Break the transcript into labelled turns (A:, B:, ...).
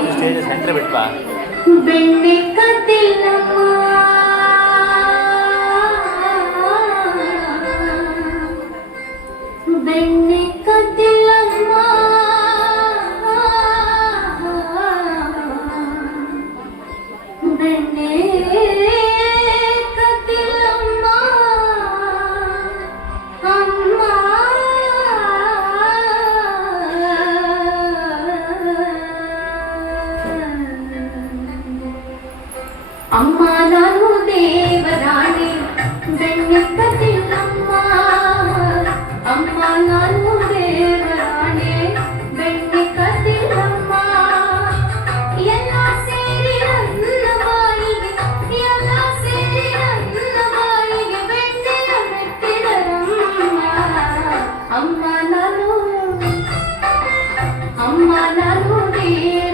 A: కొంచెం stage
B: centre పెట్టువా
A: ಬೆಣ್ಣೆ ಕದ್ದಿಲ್ಲಮ್ಮ అమ్మ నాను దేవరాణి ధన్యత తిల్లమ్మ అమ్మ నాను దేవరాణి ధన్యత తిల్లమ్మ ಎಲ್ಲ ಸೇರಿ ನನ್ನ ಬಾಯಿಗೆ ಎಲ್ಲ ಸೇರಿ ನನ್ನ ಬಾಯಿಗೆ ಬೆಟ್ಟಿದ ಬೆಟ್ಟಿದರಮ್ಮ ಅಮ್ಮ ನಾನು ಅಮ್ಮ ನಾನು ದೇವ